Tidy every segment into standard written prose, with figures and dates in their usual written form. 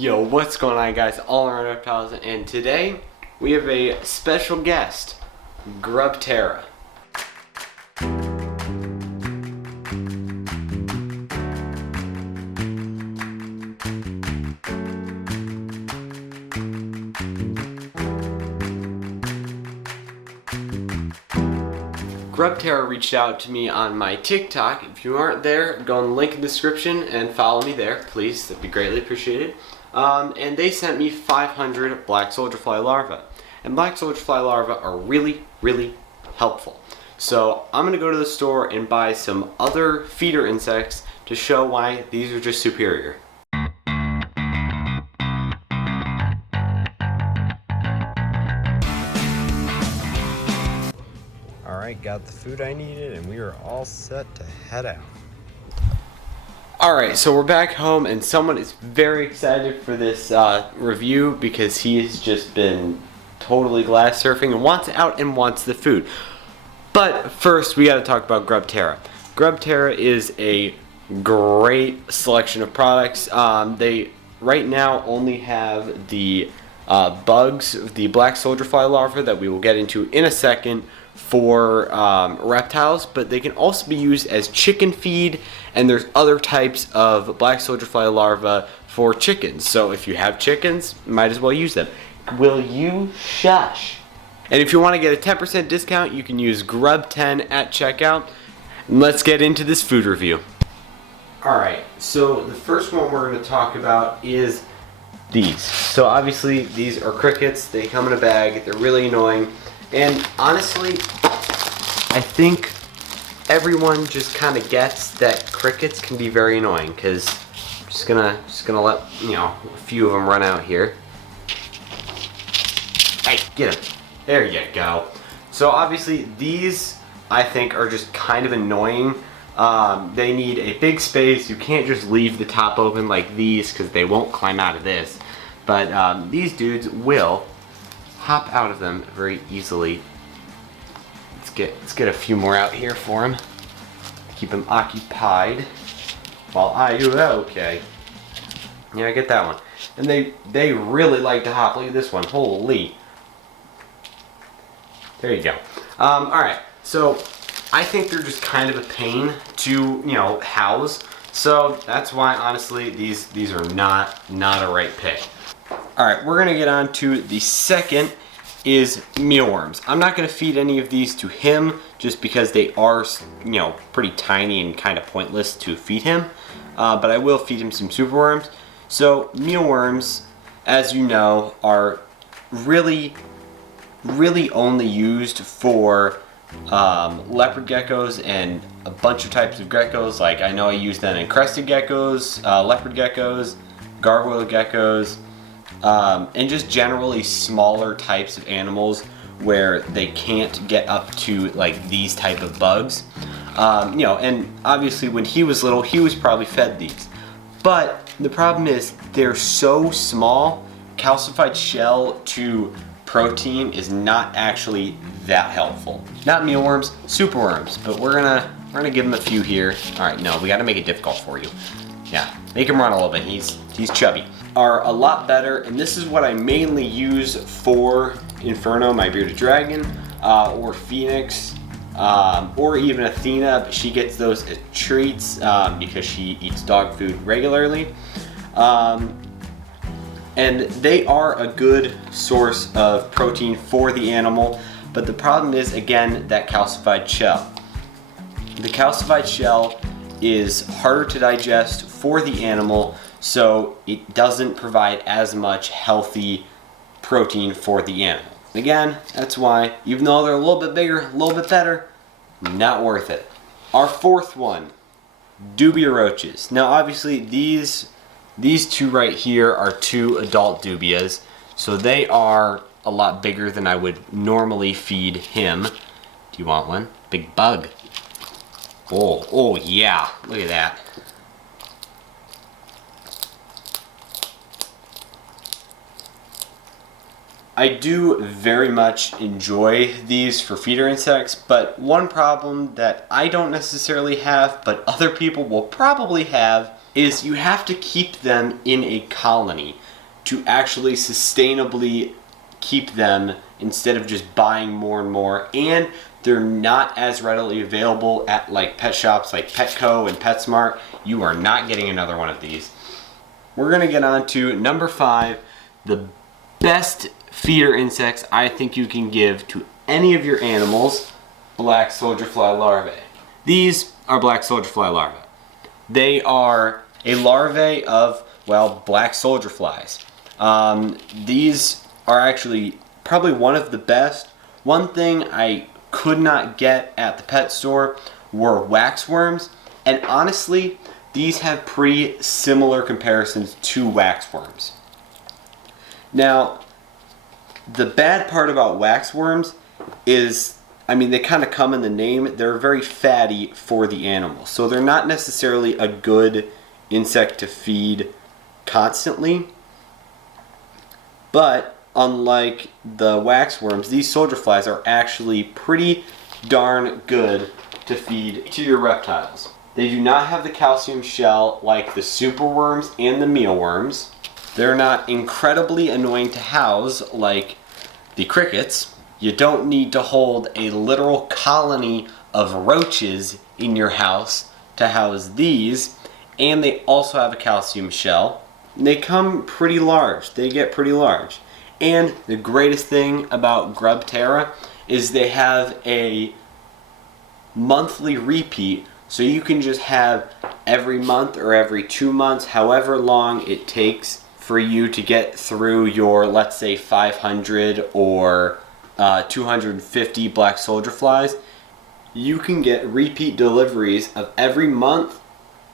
Yo, what's going on, guys? All around reptiles, and today we have a special guest, GrubTerra. GrubTerra reached out to me on my TikTok. If you aren't there, go on the link in the description and follow me there, please. That'd be greatly appreciated. And they sent me 500 black soldier fly larvae. And black soldier fly larvae are really, really helpful. So I'm gonna go to the store and buy some other feeder insects to show why these are just superior. Alright, got the food I needed and we are all set to head out. Alright, so we're back home and someone is very excited for this review because he's just been totally glass surfing and wants out and wants the food. But first we gotta talk about GrubTerra. GrubTerra is a great selection of products. They right now only have the bugs, the black soldier fly larvae that we will get into in a second for reptiles, but they can also be used as chicken feed, and there's other types of black soldier fly larvae for chickens. So if you have chickens, might as well use them. Will you shush? And if you want to get a 10% discount, you can use GrubTerra at checkout. And let's get into this food review. Alright, so the first one we're going to talk about is these. So obviously these are crickets. They come in a bag. They're really annoying. And honestly, I think everyone just kind of gets that crickets can be very annoying, because I'm just gonna let a few of them run out here. Hey, get them! There you go. So obviously these I think are just kind of annoying. They need a big space. You can't just leave the top open like these because they won't climb out of this. But these dudes will hop out of them very easily. Let's get a few more out here for him. Keep him occupied while I do that. Okay. Yeah, I get that one. And they really like to hop. Look at this one. Holy. There you go. Alright, so I think they're just kind of a pain to, house. So that's why honestly these are not a right pick. Alright, we're gonna get on to the second is mealworms. I'm not gonna feed any of these to him just because they are, pretty tiny and kind of pointless to feed him. But I will feed him some superworms. So mealworms, as you know, are really only used for leopard geckos and a bunch of types of geckos. Like I know I use them in crested geckos, leopard geckos, gargoyle geckos, and just generally smaller types of animals where they can't get up to like these type of bugs. And obviously when he was little, he was probably fed these. But the problem is they're so small, calcified shell to protein is not actually that helpful. Not mealworms, superworms, but we're gonna give him a few here. All right, no, we gotta make it difficult for you. Yeah, make him run a little bit. He's chubby. Are a lot better, and this is what I mainly use for Inferno, my bearded dragon, or Phoenix, or even Athena. But she gets those as treats because she eats dog food regularly. And they are a good source of protein for the animal, but the problem is, again, that calcified shell. The calcified shell is harder to digest for the animal, so it doesn't provide as much healthy protein for the animal. Again, that's why, even though they're a little bit bigger, a little bit better, not worth it. Our fourth one, Dubia roaches. Now obviously these two right here are two adult dubias, so they are a lot bigger than I would normally feed him. Do you want one? Big bug. Oh yeah, look at that. I do very much enjoy these for feeder insects, but one problem that I don't necessarily have, but other people will probably have, is you have to keep them in a colony to actually sustainably keep them instead of just buying more and more, and they're not as readily available at like pet shops like Petco and PetSmart. You are not getting another one of these. We're gonna get on to number 5, the best feeder insects I think you can give to any of your animals, black soldier fly larvae. These are black soldier fly larvae. They are a larvae of, well, black soldier flies. These are actually probably one of the best. One thing I could not get at the pet store were waxworms, and honestly, these have pretty similar comparisons to waxworms. Now, the bad part about waxworms is, I mean, they kind of come in the name. They're very fatty for the animal, so they're not necessarily a good insect to feed constantly. But unlike the waxworms, these soldier flies are actually pretty darn good to feed to your reptiles. They do not have the calcium shell like the superworms and the mealworms. They're not incredibly annoying to house like the crickets. You don't need to hold a literal colony of roaches in your house to house these, and they also have a calcium shell. They come pretty large. They get pretty large. And the greatest thing about GrubTerra is they have a monthly repeat, so you can just have every month or every 2 months, however long it takes for you to get through your, let's say, 500 or 250 black soldier flies. You can get repeat deliveries of every month,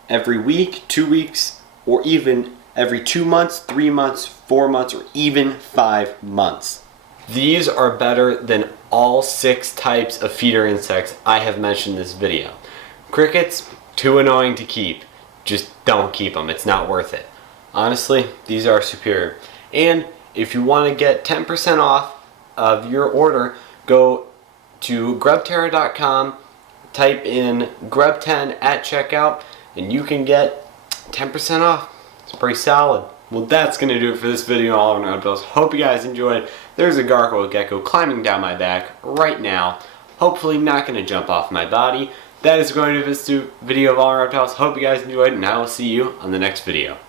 every week, 2 weeks, or even every 2 months, 3 months, 4 months, or even 5 months. These are better than all 6 types of feeder insects I have mentioned in this video. Crickets, too annoying to keep. Just don't keep them, it's not worth it. Honestly, these are superior. And if you want to get 10% off of your order, go to GrubTerra.com, type in Grub10 at checkout, and you can get 10% off. It's pretty solid. Well, that's going to do it for this video all around reptiles. Hope you guys enjoyed. There's a gargoyle gecko climbing down my back right now. Hopefully not going to jump off my body. That is going to do this video of all around reptiles. Hope you guys enjoyed, and I will see you on the next video.